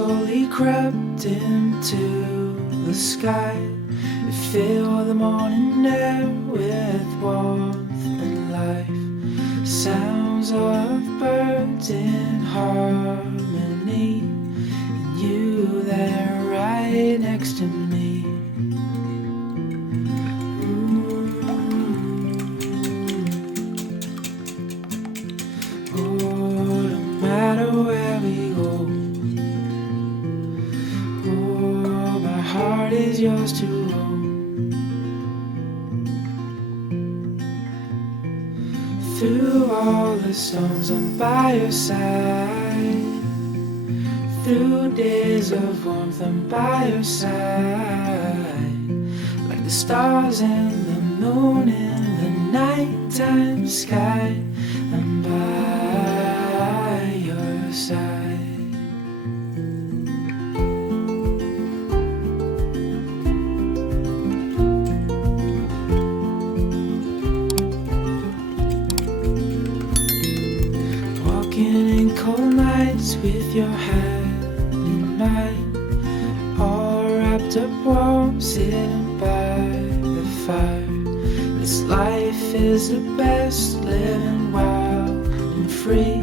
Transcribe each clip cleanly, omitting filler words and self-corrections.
slowly crept into the sky. It filled the morning air with warmth and life. Sounds of birds in harmony, and you there right next to me. Oh, no matter where we go, oh, my heart is yours to own. Through all the storms I'm by your side. Through days of warmth I'm by your side. Like the stars and the moon in the nighttime sky, I'm by your side. In cold nights with your hand in mine, all wrapped up warm, sitting by the fire. This life is the best, living wild and free,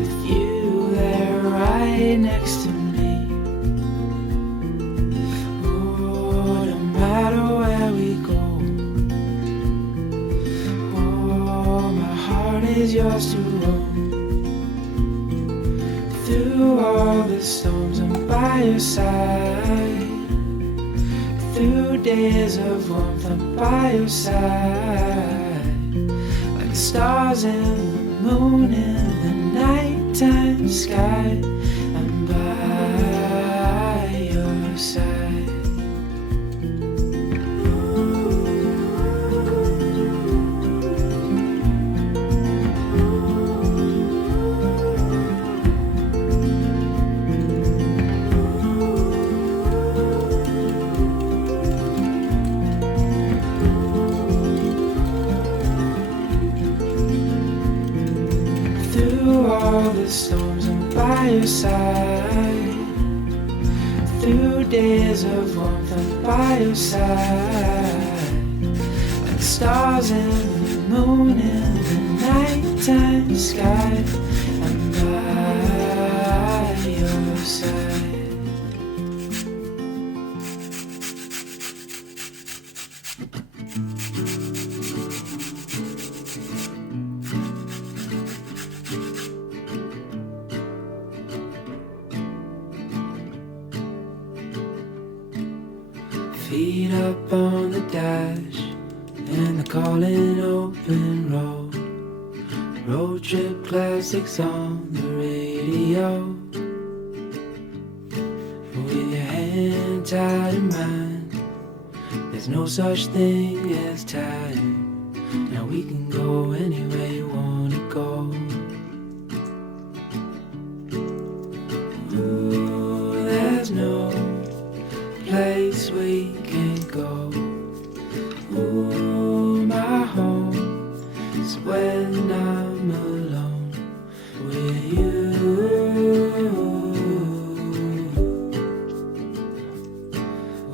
with you there right next to me. Oh, no matter where we go, oh, my heart is yours to own. Through all the storms I'm by your side. Through days of warmth I'm by your side. Like the stars and the moon in the nighttime sky, I'm by your side. Through all the storms I'm by your side. Through days of warmth I'm by your side. Like the stars and the moon in the nighttime sky, I'm by your side. Feet up on the dash and the calling open road. Road trip classics on the radio. With your hand tied in mine, there's no such thing as time. Now we can go anywhere you wanna go. Ooh, there's no place we can't go. Ooh, my home is when I'm alone with you.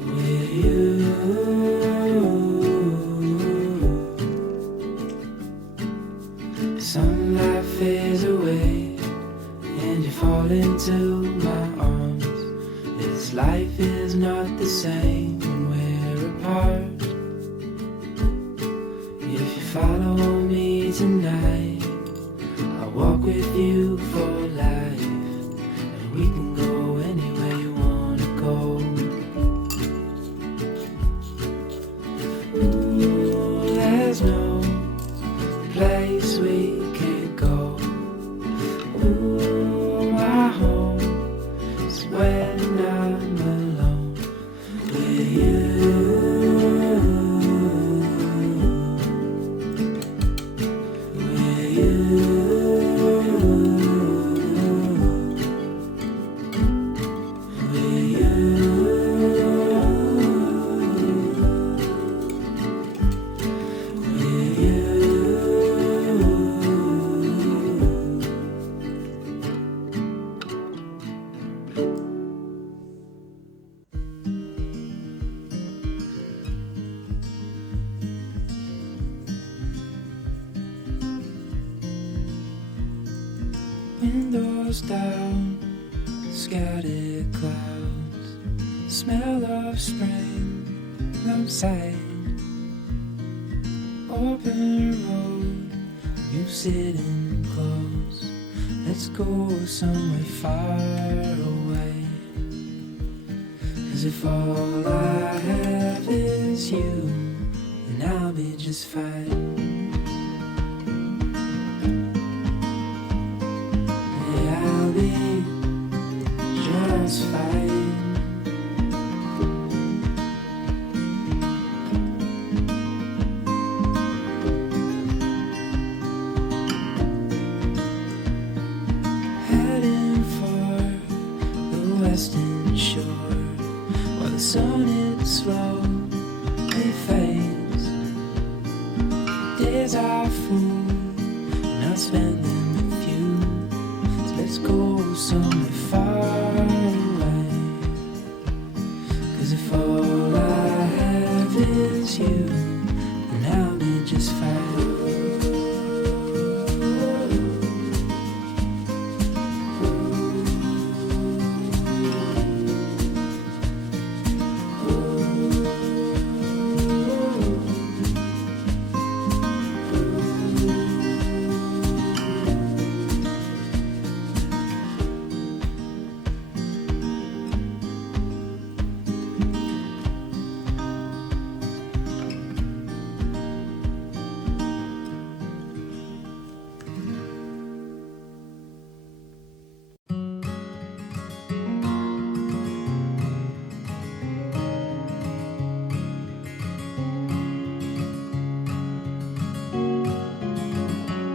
With you. Sunlight fades away and you fall into my arms. This life is not the same when we're apart. If you follow me tonight, I'll walk with you for life, and we can go anywhere you wanna go. Ooh, there's no place we can't go. Ooh, my home is when I'm alone with you. With you. windows down, scattered clouds, smell of spring outside, open road, you sitting close, let's go somewhere far away. 'Cause if all I have is you, then I'll be just fine. Yeah, I'll be just fine. Heading for the western shore, while the sun it slowly fades. Days are full, and I'll spend them with you. So let's go somewhere far away. 'Cause if all I have is you, then I'll be just fine.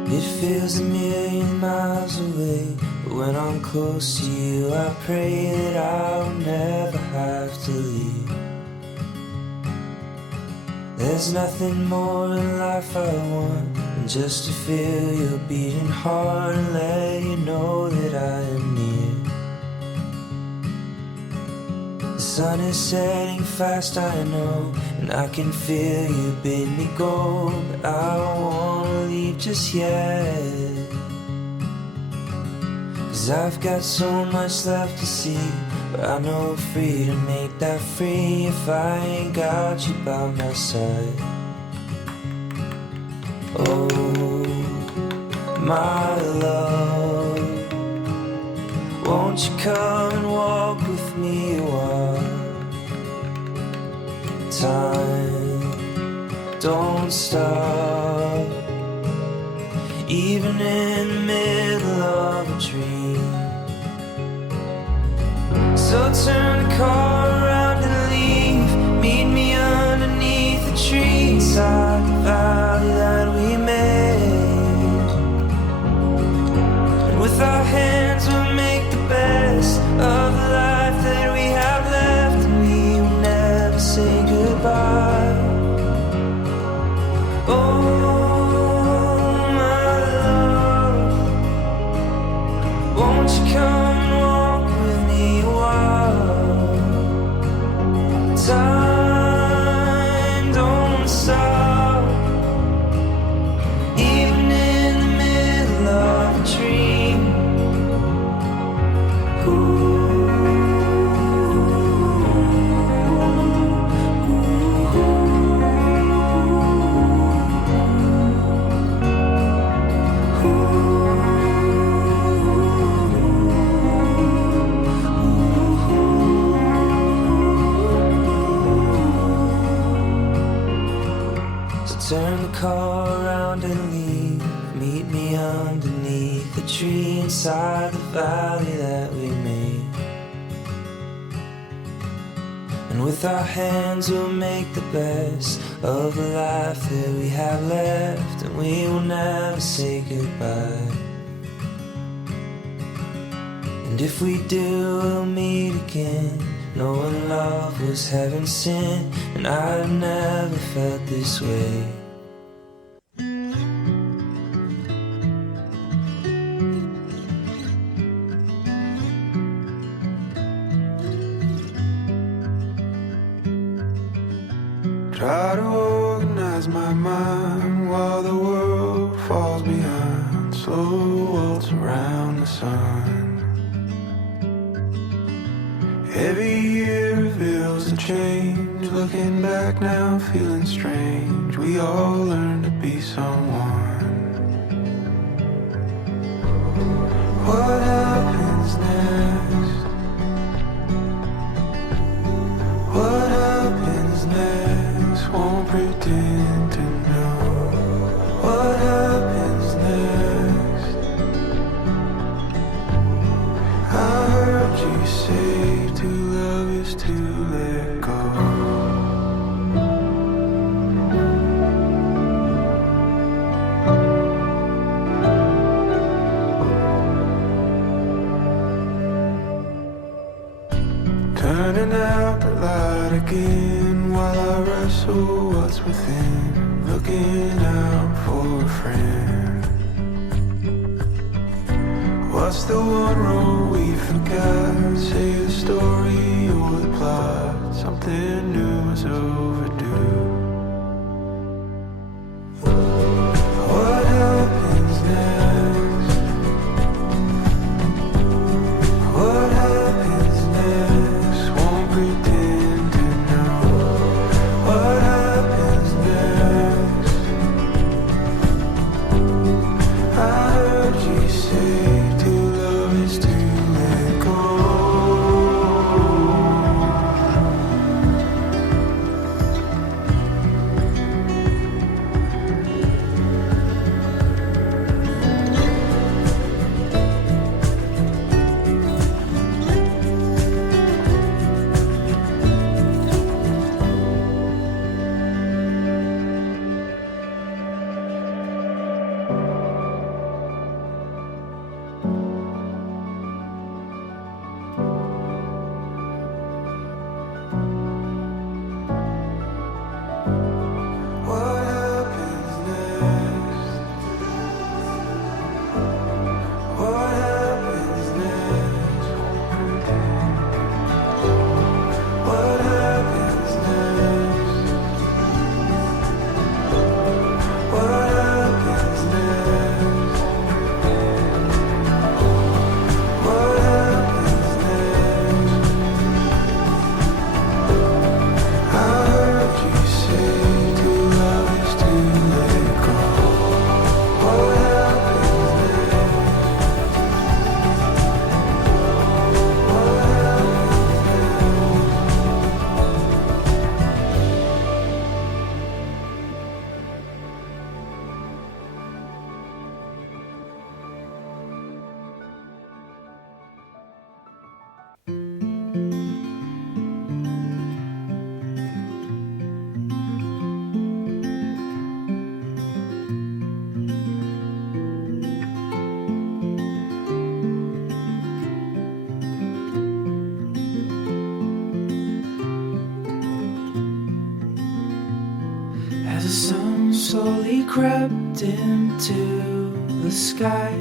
It feels a million miles away, but when I'm close to you, I pray that I'll never have to leave. There's nothing more in life I want than just to feel your beating heart and let you know that I am near. The sun is setting fast, I know, and I can feel you bid me go, but I don't wanna leave just yet. 'Cause I've got so much left to see, but I know freedom ain't that free if I ain't got you by my side. Oh, my love, won't you come and walk with me a while? Time don't stop, even in the middle of a dream. So turn the car around and leave, meet me underneath the tree inside the valley that we made. And with our hands we'll make the best of the life that we have left, and we will never say goodbye. Oh, my love, won't you come and walk with me a while? Time don't stop, even in the middle of a dream. Turn the car around and leave, meet me underneath the tree inside the valley that we made. And with our hands we'll make the best of the life that we have left, and we will never say goodbye. And if we do, we'll meet again, knowing love was heaven sent, and I've never felt this way. Try to organize my mind while the world falls behind. Slow waltz around the sun. Every year reveals a change. Looking back now, feeling strange. We all learn to be someone. What happens next? What happens next? Won't pretend to know. What happens next? I heard you say to love is to let go. Turning out the light again while I wrestle what's within, looking out for a friend. What's the one rule we forgot? Say the story or the plot. Something new is overdue. What happens next? What happens next? Won't pretend to know. What happens next? I heard you say to love is to let go. What happens next? What happens next? What happens next? What happens next? What happens next? I heard you say to love is to let go. What happens next? What As the sun slowly crept into the sky,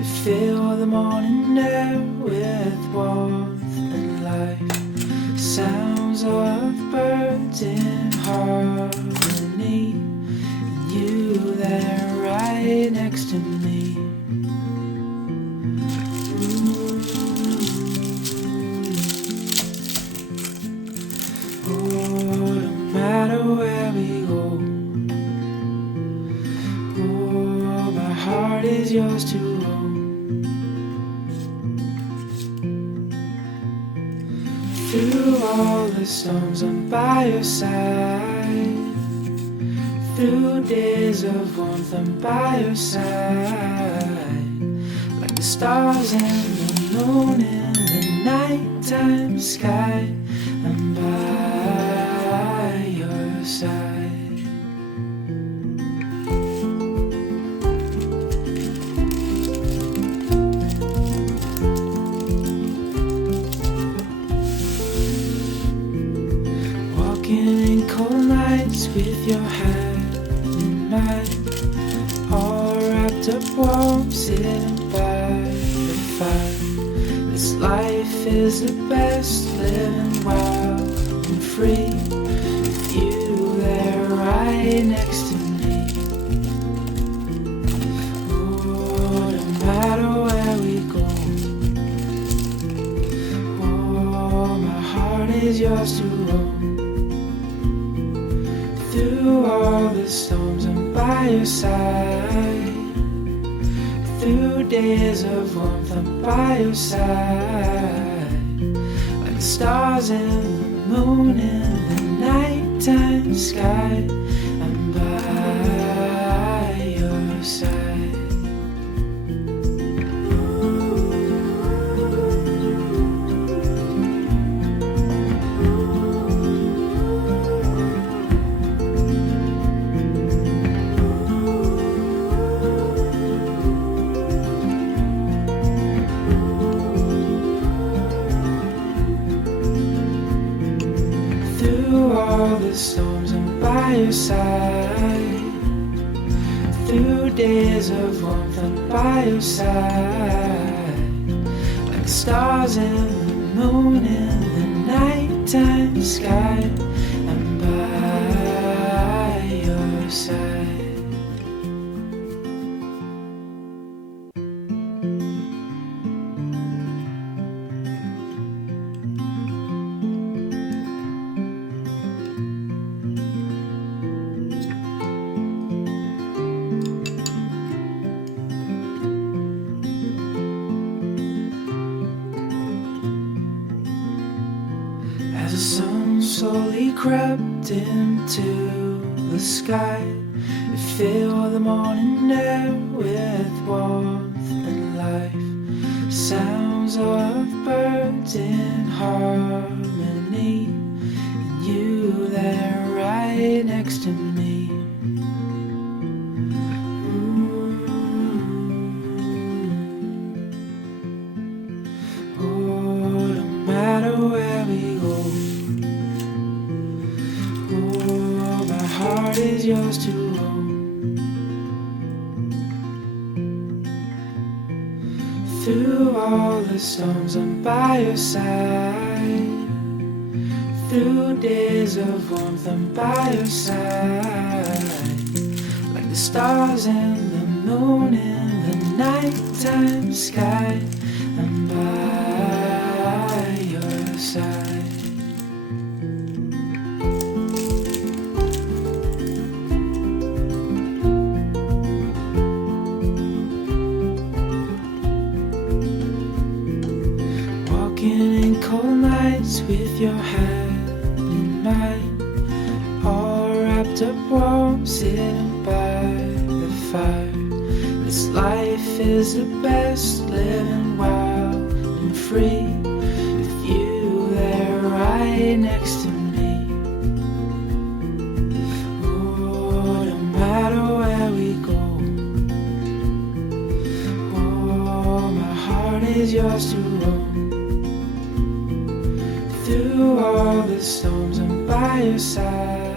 it filled the morning air with warmth and life. Sounds of birds in harmony, and you there right next to me. Oh, no matter where we go, oh, my heart is yours to own. Through all the storms, I'm by your side. Through days of warmth, I'm by your side. Like the stars and the moon in the nighttime sky, I'm by your side. Walking in cold nights with your hand in mine, all wrapped up warm, sitting by the fire. This life is the best, living wild and free, with you there right next to me. Oh, no matter where we go, side. Through days of warmth, I'm by your side. Like the stars and the moon in the nighttime sky, I'm by your side. Through all the storms, I'm by your side. Through days of warmth, I'm by your side. Like the stars and the moon in the nighttime sky, I'm by your side. As the sun slowly crept into the sky, it filled the morning air with warmth and life. Sounds of birds in harmony, and you there right next to me. Oh, no matter where we go, oh, my heart is yours to own. Through all the storms, I'm by your side. Through days of warmth, I'm by your side. Like the stars and the moon in the nighttime sky, I'm by your side. Walking in cold nights with your hand in mine, all wrapped up warm, sitting by the fire. This life is the best, living wild and free, with you there right next to me. Oh, no matter where we go, oh, my heart is yours to own. Through all the storms, I'm by your side.